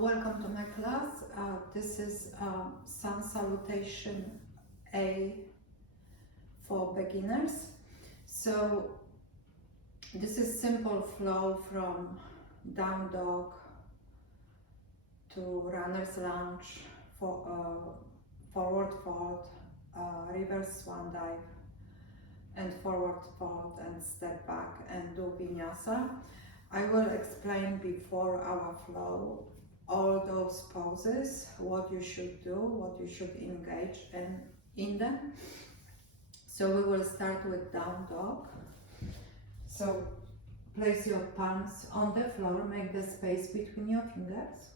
welcome to my class. This is sun salutation A for beginners. So this is simple flow from down dog to runner's lunge, for forward fold, reverse swan dive, and forward fold and step back and do vinyasa. I will explain before our flow all those poses, what you should do, what you should engage in them. So we will start with down dog. So place your palms on the floor, make the space between your fingers.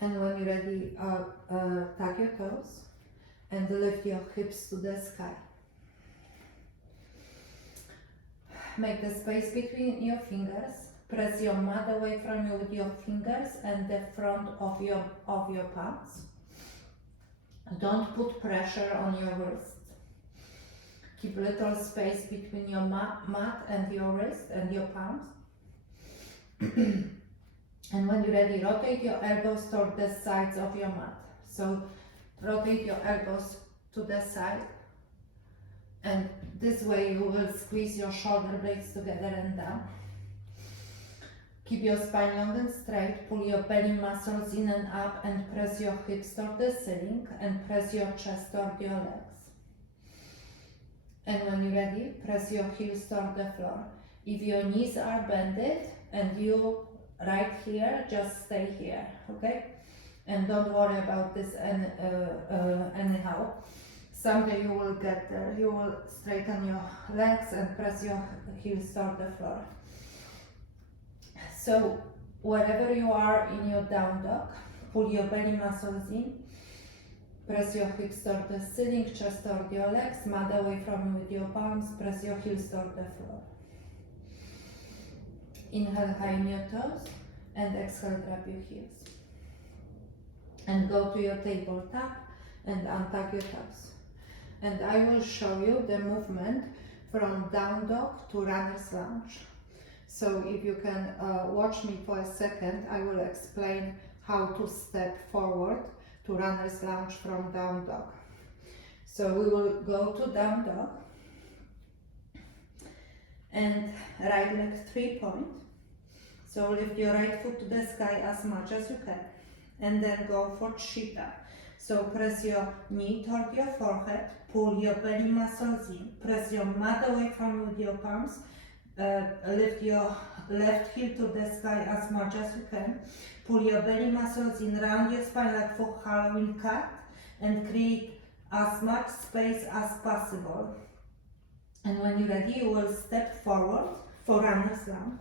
And when you're ready, tuck your toes and lift your hips to the sky. Make the space between your fingers. Press your mat away from you with your fingers and the front of your palms. Don't put pressure on your wrist. Keep little space between your mat and your wrist and your palms. And when you're ready, rotate your elbows toward the sides of your mat. So rotate your elbows to the side, and this way you will squeeze your shoulder blades together and down. Keep your spine long and straight, pull your belly muscles in and up, and press your hips toward the ceiling and press your chest toward your legs. And when you're ready, press your heels toward the floor. If your knees are bended and you right here, just stay here, okay? And don't worry about this anyhow. Someday you will get there. You will straighten your legs and press your heels toward the floor. So wherever you are in your down dog, pull your belly muscles in, press your hips toward the ceiling, chest toward your legs, mat away from you with your palms, press your heels toward the floor. Inhale high in your toes and exhale, drop your heels. And go to your tabletop and untuck your toes. And I will show you the movement from down dog to runner's lunge. So if you can watch me for a second, I will explain how to step forward to runner's lunge from down dog. So we will go to down dog and right leg 3 point. So lift your right foot to the sky as much as you can, and then go for cheetah. So press your knee toward your forehead, pull your belly muscles in, press your mat away from you with your palms, lift your left heel to the sky as much as you can, pull your belly muscles in, round your spine like for Halloween cat, and create as much space as possible. And when you're ready, you will step forward for runner's lunge.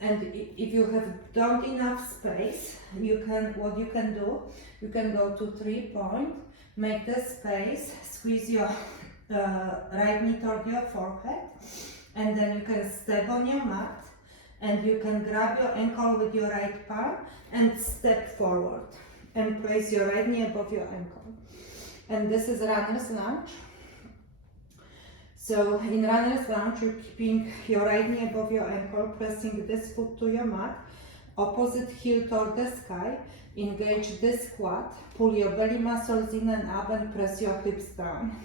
And if you don't enough space, what you can do, you can go to 3 point, make the space, squeeze your right knee toward your forehead, and then you can step on your mat, and you can grab your ankle with your right palm and step forward, and place your right knee above your ankle. And this is runner's lunge. So in runner's lunge, you're keeping your right knee above your ankle, pressing this foot to your mat, opposite heel toward the sky, engage this quad, pull your belly muscles in and up and press your hips down.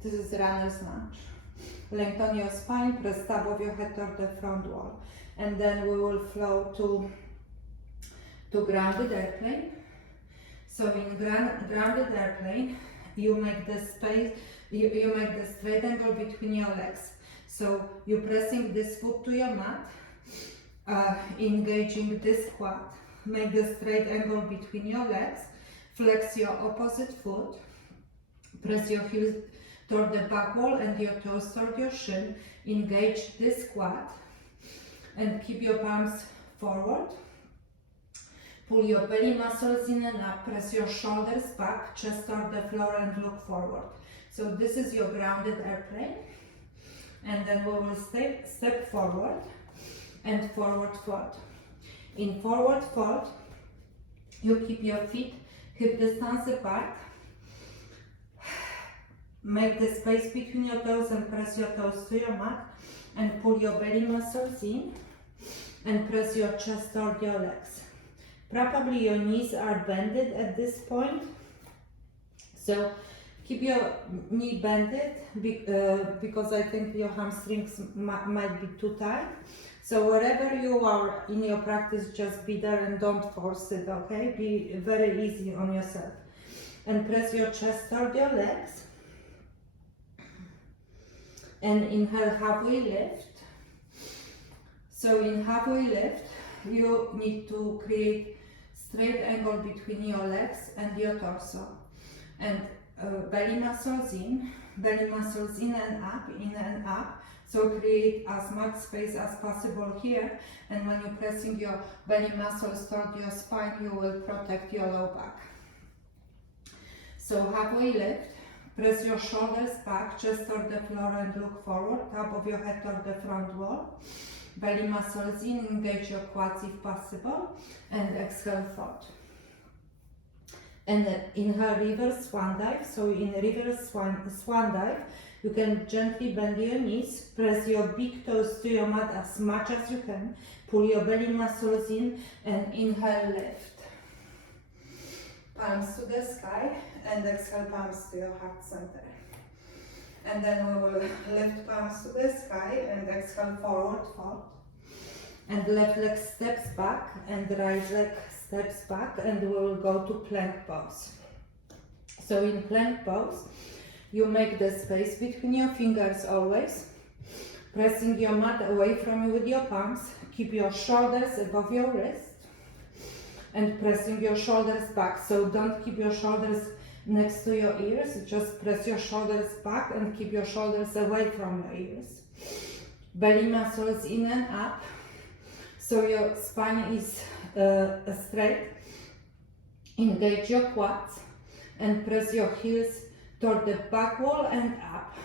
This is runner's lunge. Lengthen your spine, press top of your head toward the front wall. And then we will flow to grounded airplane. So in grounded airplane, you make the space, you make the straight angle between your legs. So you're pressing this foot to your mat, engaging this quad, make the straight angle between your legs, flex your opposite foot, press your heels toward the back wall and your toes toward your shin, engage this quad, and keep your palms forward. Pull your belly muscles in and up, press your shoulders back, chest toward the floor and look forward. So this is your grounded airplane. And then we will step forward and forward fold. In forward fold, you keep your feet hip distance apart. make the space between your toes and press your toes to your mat and pull your belly muscles in and press your chest toward your legs. Probably your knees are bended at this point, so keep your knee bended because I think your hamstrings might be too tight. So wherever you are in your practice, just be there and don't force it, okay? Be very easy on yourself. And press your chest toward your legs. And inhale, halfway lift. So in halfway lift, you need to create straight angle between your legs and your torso. And belly muscles in and up, in and up. So create as much space as possible here, and when you're pressing your belly muscles toward your spine, you will protect your low back. So halfway lift, press your shoulders back, chest toward the floor and look forward, top of your head toward the front wall. Belly muscles in, engage your quads if possible, and exhale, fold. And then inhale, reverse swan dive. So in reverse swan dive, you can gently bend your knees, press your big toes to your mat as much as you can, pull your belly muscles in, and inhale, lift. Palms to the sky, and exhale, palms to your heart center. And then we will lift palms to the sky and exhale, forward fold. And left leg steps back and right leg steps back, and we will go to plank pose. So in plank pose, you make the space between your fingers always, pressing your mat away from you with your palms. Keep your shoulders above your wrist and pressing your shoulders back. So don't keep your shoulders next to your ears, just press your shoulders back and keep your shoulders away from your ears. Belly muscles in and up, so your spine is straight. Engage your quads and press your heels toward the back wall and up.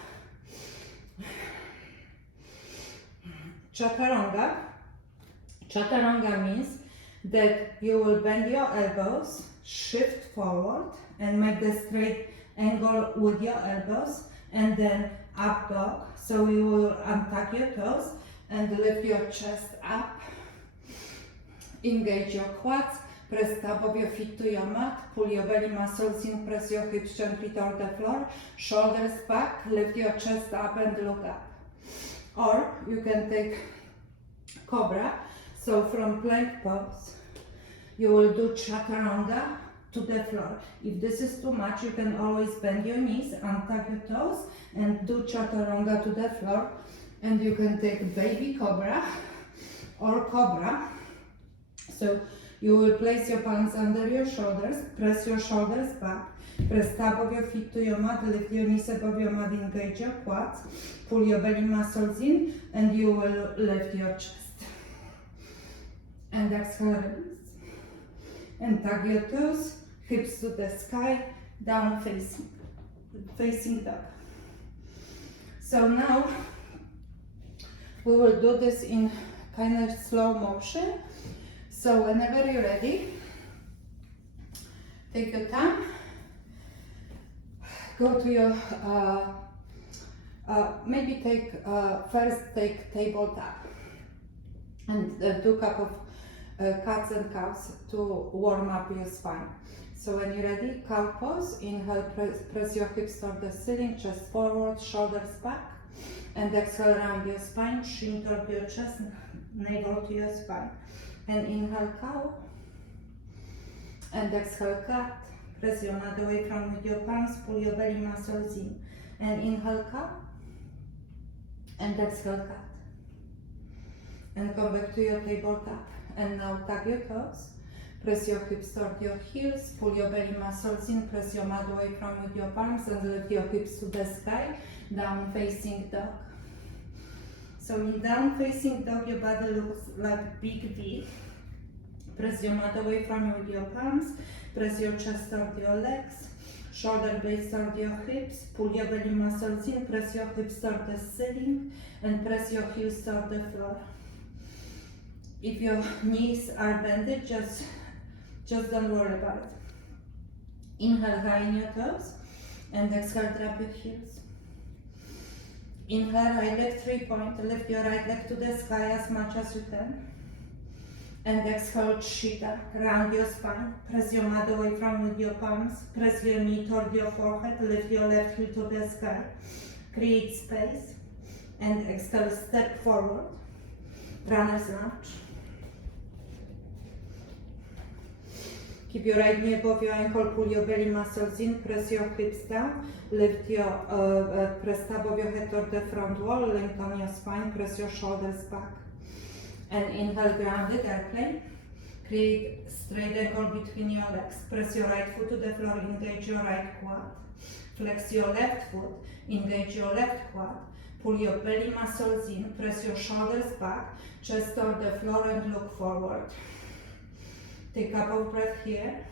Chaturanga. Chaturanga means that you will bend your elbows, shift forward and make the straight angle with your elbows, and then up dog. So you will untuck your toes and lift your chest up. Engage your quads, press top of your feet to your mat, pull your belly muscles in, press your hips gently toward the floor, shoulders back, lift your chest up and look up. Or you can take cobra. So from plank pose, you will do chaturanga to the floor. If this is too much, you can always bend your knees, untuck your toes and do chaturanga to the floor. And you can take baby cobra or cobra. So you will place your palms under your shoulders, press your shoulders back, press top of your feet to your mat, lift your knees above your mat, engage your quads, pull your belly muscles in, and you will lift your chest. And exhale, release. And tuck your toes, hips to the sky, down facing dog. So now we will do this in kind of slow motion. So whenever you're ready, take your time, go to your, maybe first take table tap and do a couple of cats and cows to warm up your spine. So when you're ready, cow pose, inhale, press your hips toward the ceiling, chest forward, shoulders back, and exhale around your spine, chin toward your chest, navel to your spine. And inhale, cow, and exhale, cat. Press your mat away from with your palms, pull your belly muscles in. And inhale, cow, and exhale, cat. And come back to your table tap. And now tuck your toes, press your hips toward your heels, pull your belly muscles in, press your mat away from with your palms and lift your hips to the sky, down facing dog. So in down facing dog, your body looks like big V. Press your mat away from you with your palms, press your chest toward your legs, shoulder blades toward your hips, pull your belly muscles in, press your hips toward the ceiling, and press your heels toward the floor. If your knees are bended, just don't worry about it. Inhale high in your toes, And exhale, drop your heels. Inhale, right leg 3-point, lift your right leg to the sky as much as you can. And exhale, Shita, round your spine, press your mat away from with your palms, press your knee toward your forehead, lift your left heel to the sky, create space, and exhale, step forward, runner's lunge. Keep your right knee above your ankle, pull your belly muscles in, press your hips down, lift your, press top of your head toward the front wall, lengthen your spine, press your shoulders back. And inhale, grounded airplane. Create straight angle between your legs. Press your right foot to the floor, engage your right quad. Flex your left foot, engage your left quad. Pull your belly muscles in, press your shoulders back, chest toward the floor and look forward. Take a couple of breaths here.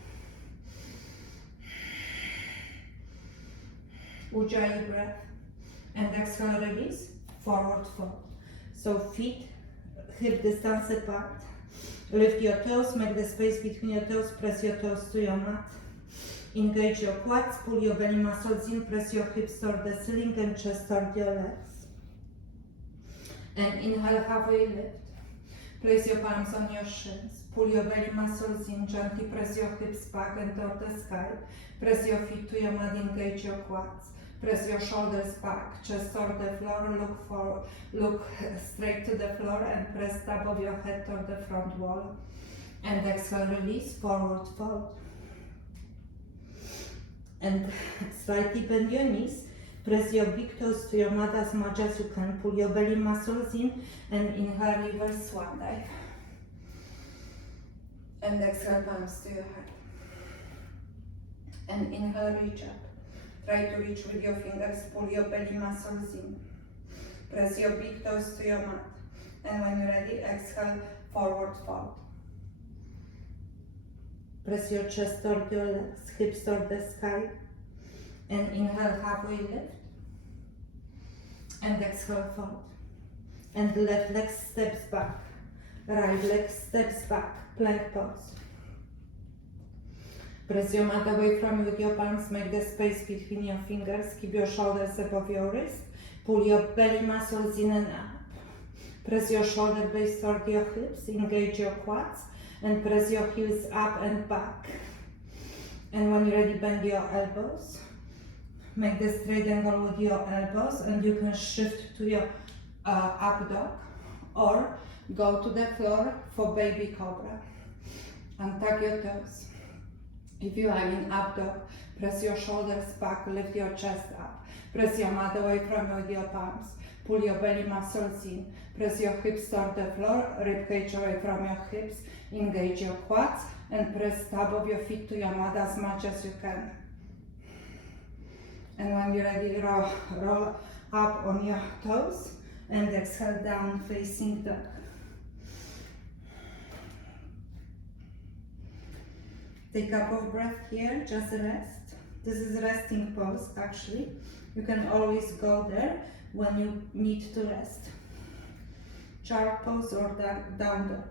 Ujjayi breath. And exhale, release, forward fold. So feet hip distance apart. Lift your toes, make the space between your toes, press your toes to your mat. Engage your quads, pull your belly muscles in, press your hips toward the ceiling and chest toward your legs. And inhale, halfway lift. Place your palms on your shins. Pull your belly muscles in, gently press your hips back and toward the sky. Press your feet to your mat, engage your quads. Press your shoulders back, chest toward the floor, look forward, look straight to the floor and press top of your head toward the front wall. And exhale, release, forward fold. And slightly bend your knees, press your big toes to your mat as much as you can, pull your belly muscles in and inhale, reverse swan dive. And exhale, palms to your heart. And inhale, reach up. Try to reach with your fingers, pull your belly muscles in. Press your big toes to your mat. And when you're ready, exhale, forward fold. Press your chest toward your legs, hips toward the sky. And inhale, halfway lift. And exhale, fold. And left leg steps back. Right leg steps back, plank pose. Press your mat away from you with your palms, make the space between your fingers, keep your shoulders above your wrist, pull your belly muscles in and up. Press your shoulder blades toward your hips, engage your quads, and press your heels up and back. And when you're ready, bend your elbows. Make the straight angle with your elbows, and you can shift to your up dog, or go to the floor for baby cobra. Untuck your toes. If you are in up dog, press your shoulders back, lift your chest up. Press your mat away from you with your palms. Pull your belly muscles in. Press your hips toward the floor, rib cage away from your hips. Engage your quads and press top of your feet to your mat as much as you can. And when you're ready, roll up on your toes and exhale, down facing dog. Take a couple of breaths here, just rest. This is resting pose actually. You can always go there when you need to rest. Chart pose or down dog.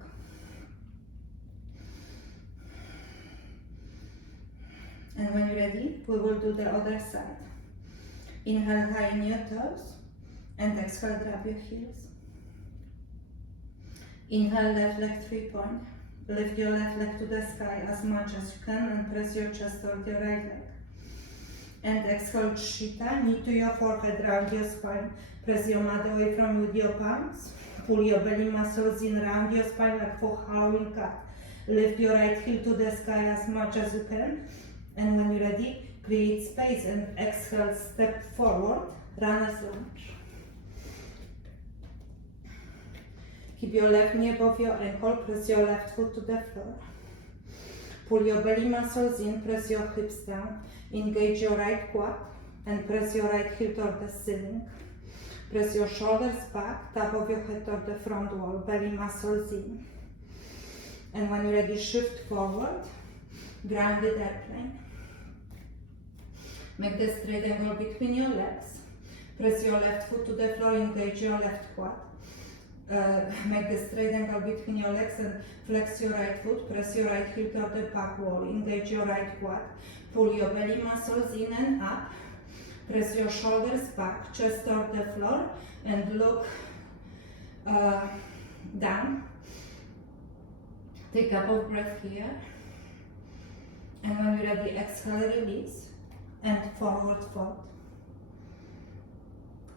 And when you're ready, we will do the other side. Inhale high in your toes and exhale, drop your heels. Inhale, left leg 3-point. Lift your left leg to the sky as much as you can and press your chest toward your right leg. And exhale, Shita, knee to your forehead, round your spine. Press your mat away from you with your palms. Pull your belly muscles in, round your spine like for Halloween cut. Lift your right heel to the sky as much as you can. And when you're ready, create space and exhale, step forward, runner's lunge. Keep your left knee above your ankle, press your left foot to the floor. Pull your belly muscles in, press your hips down. Engage your right quad and press your right heel toward the ceiling. Press your shoulders back, top of your head toward the front wall, belly muscles in. And when you're ready, shift forward, grounded airplane. Make the straight angle between your legs. Press your left foot to the floor, engage your left quad. Make the straight angle between your legs and flex your right foot. Press your right heel toward the back wall. Engage your right quad. Pull your belly muscles in and up. Press your shoulders back, chest toward the floor, and look down. Take a couple of breaths here. And when you're ready, exhale, release, and forward fold.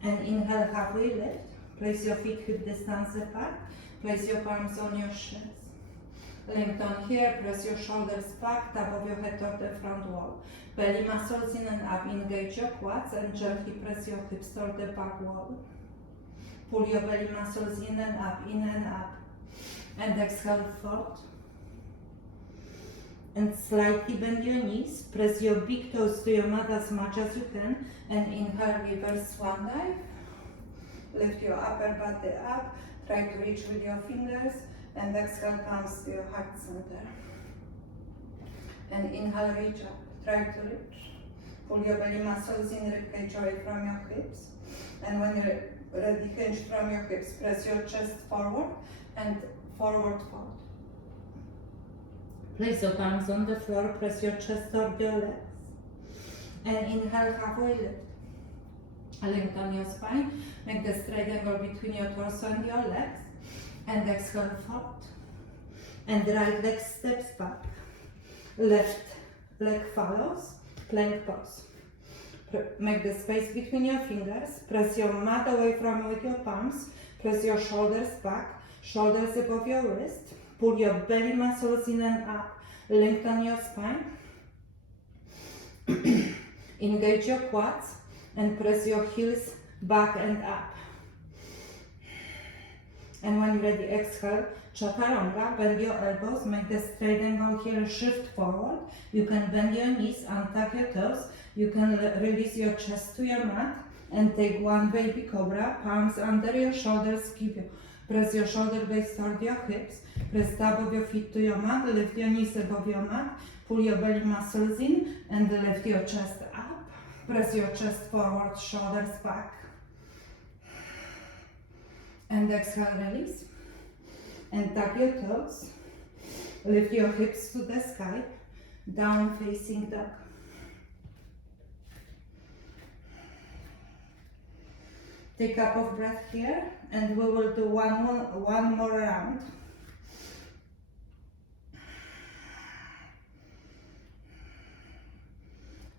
And inhale, halfway lift. Place your feet hip distance apart. Place your palms on your shins. Lengthen here, press your shoulders back, top of your head toward the front wall. Belly muscles in and up, engage your quads and gently press your hips toward the back wall. Pull your belly muscles in and up, and exhale, fold. And slightly bend your knees, press your big toes to your mat as much as you can, and inhale, reverse swan dive. Lift your upper body up, try to reach with your fingers, and exhale, palms to your heart center. And inhale, reach up, try to reach. Pull your belly muscles in, ribcage away from your hips. And when you're ready, hinge from your hips, press your chest forward and forward fold. Place your palms on the floor, press your chest toward your legs. And inhale, halfway lift. Lengthen your spine, make the straight angle between your torso and your legs. And exhale, fold. And right leg steps back. Left leg follows, plank pose. Make the space between your fingers. Press your mat away from you with your palms. Press your shoulders back, shoulders above your wrist. Pull your belly muscles in and up. Lengthen your spine. Engage your quads and press your heels back and up. And when you're ready, exhale, chaturanga, bend your elbows, make the straight angle here, shift forward. You can bend your knees, untuck your toes. You can release your chest to your mat and take one baby cobra, palms under your shoulders, press your shoulder blades toward your hips, press top of your feet to your mat, lift your knees above your mat, pull your belly muscles in and lift your chest up. Press your chest forward, shoulders back. And exhale, release. And tuck your toes. Lift your hips to the sky. Down facing dog. Take a cup of breath here, and we will do one more round.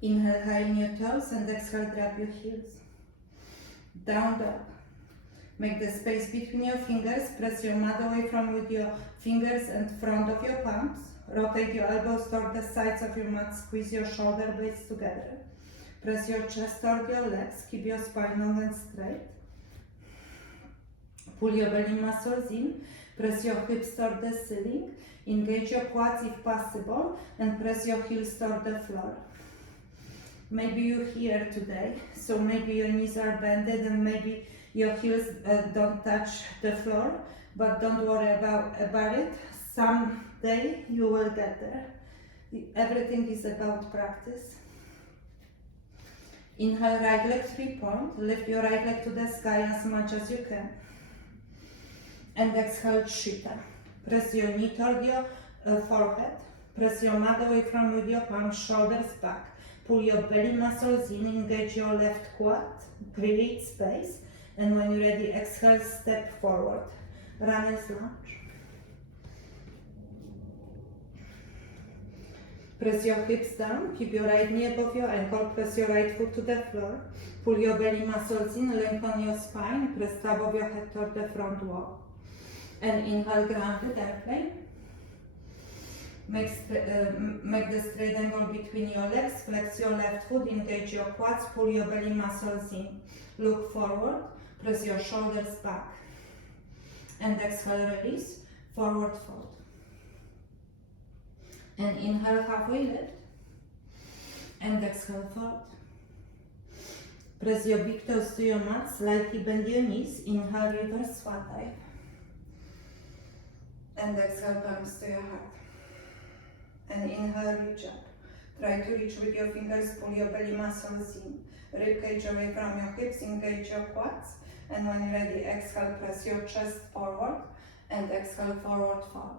Inhale high in your toes and exhale, drop your heels. Down dog. Make the space between your fingers, press your mat away from with your fingers and front of your palms. Rotate your elbows toward the sides of your mat, squeeze your shoulder blades together. Press your chest toward your legs, keep your spine long and straight. Pull your belly muscles in, press your hips toward the ceiling, engage your quads if possible, and press your heels toward the floor. Maybe you're here today, so maybe your knees are bended and maybe your heels don't touch the floor, but don't worry about it. Someday you will get there. Everything is about practice. Inhale, right leg 3-point. Lift your right leg to the sky as much as you can. And exhale, Chitta. Press your knee toward your forehead. Press your mat away from with your palms, shoulders back. Pull your belly muscles in, engage your left quad, create space. And when you're ready, exhale, step forward. Runner's lunge. Press your hips down, keep your right knee above your ankle, press your right foot to the floor. Pull your belly muscles in, lengthen your spine, press top of your head toward the front wall. And inhale, grounded airplane. Make the straight angle between your legs, flex your left foot, engage your quads, pull your belly muscles in. Look forward. Press your shoulders back and exhale, release, forward fold. And inhale, halfway lift and exhale, fold. Press your big toes to your mat, slightly bend your knees, inhale, reverse swan dive. And exhale, palms to your heart. And inhale, reach up. Try to reach with your fingers, pull your belly muscles in. Ribcage away from your hips, engage your quads. And when you're ready, exhale, press your chest forward and exhale, forward fold.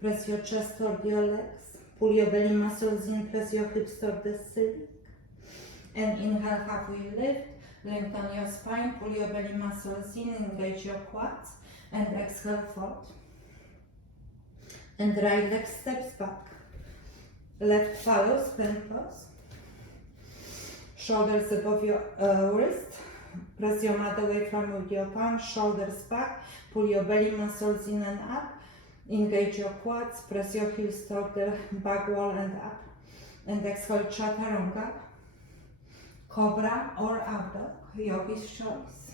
Press your chest toward your legs, pull your belly muscles in, press your hips toward the ceiling. And inhale, halfway lift, lengthen your spine, pull your belly muscles in, engage your quads, and exhale, fold. And right leg steps back. Left follows, plank pose. Shoulders above your wrist. Press your mat away from with your palms, shoulders back. Pull your belly muscles in and up. Engage your quads. Press your heels toward the back wall and up. And exhale, chaturanga, cobra or up dog, yogi's choice.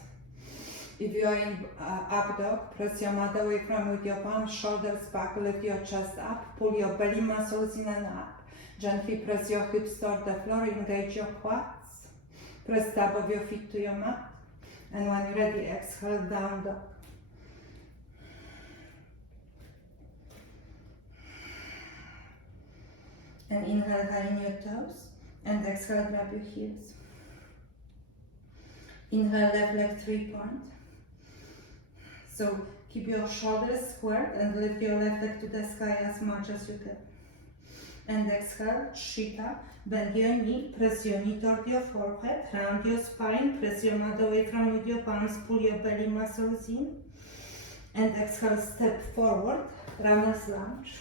If you are in up dog, press your mat away from with your palms, shoulders back, lift your chest up, pull your belly muscles in and up. Gently press your hips toward the floor, engage your quads. Press the top of your feet to your mat. And when you're ready, exhale, down dog. And inhale, high in your toes. And exhale, grab your heels. Inhale, left leg 3-point. So keep your shoulders squared and lift your left leg to the sky as much as you can. And exhale, Shita. Bend your knee, press your knee toward your forehead, round your spine, press your mat away from with your palms, pull your belly muscles in. And exhale, step forward, runner's lunge.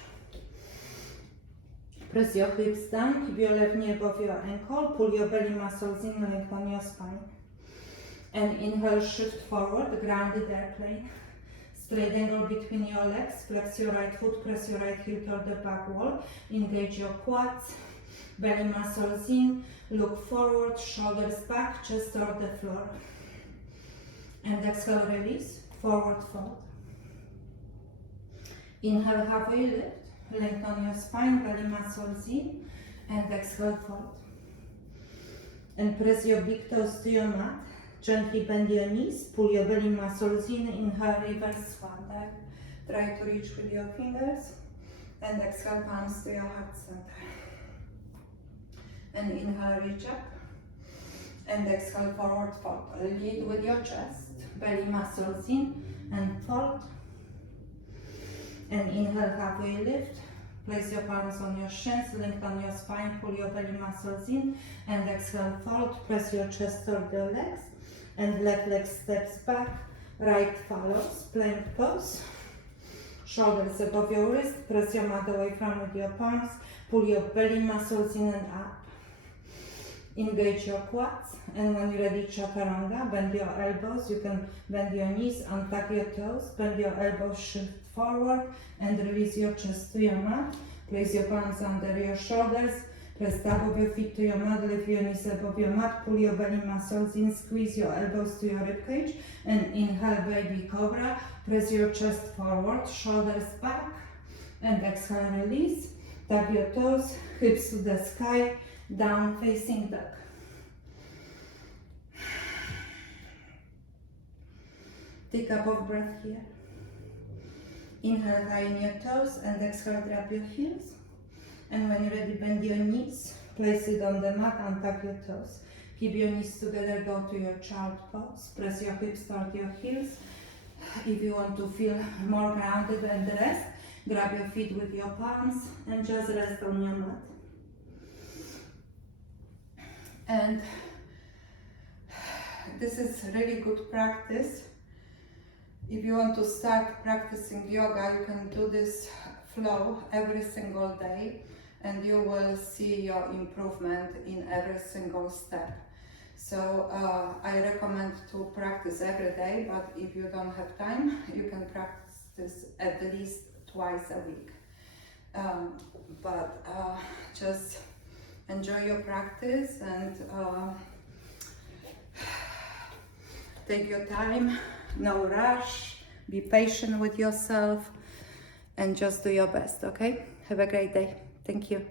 Press your hips down, keep your left knee above your ankle, pull your belly muscles in, lengthen your spine. And inhale, shift forward, grounded airplane. Straight angle between your legs, flex your right foot, press your right heel toward the back wall, engage your quads, belly muscles in, look forward, shoulders back, chest toward the floor. And exhale, release, forward fold. Inhale, halfway lift, lengthen your spine, belly muscles in, and exhale, fold. And press your big toes to your mat. Gently bend your knees, pull your belly muscles in, inhale, reverse swan dive. Try to reach with your fingers, and exhale, palms to your heart center. And inhale, reach up, and exhale, forward fold. Lead with your chest, belly muscles in, and fold. And inhale, halfway lift. Place your palms on your shins, lengthen your spine, pull your belly muscles in, and exhale, fold. Press your chest toward your legs. And left leg steps back, right follows, plank pose. Shoulders above your wrist, press your mat away from with your palms, pull your belly muscles in and up. Engage your quads, and when you're ready, chaturanga, bend your elbows, you can bend your knees, untuck your toes, bend your elbows, shift forward, and release your chest to your mat. Place your palms under your shoulders. Press top of your feet to your mat, lift your knees above your mat, pull your belly muscles in, squeeze your elbows to your ribcage, and inhale, baby cobra. Press your chest forward, shoulders back, and exhale, release. Tap your toes, hips to the sky, down facing dog. Take a cup of breath here. Inhale, high in your toes, and exhale, drop your heels. And when you're ready, bend your knees, place it on the mat, untuck your toes. Keep your knees together, go to your child pose. Press your hips toward your heels. If you want to feel more grounded and rest, grab your feet with your palms and just rest on your mat. And this is really good practice. If you want to start practicing yoga, you can do this flow every single day, and you will see your improvement in every single step. So I recommend to practice every day, but if you don't have time, you can practice this at least twice a week. Just enjoy your practice and take your time, no rush, be patient with yourself, and just do your best, okay? Have a great day. Thank you.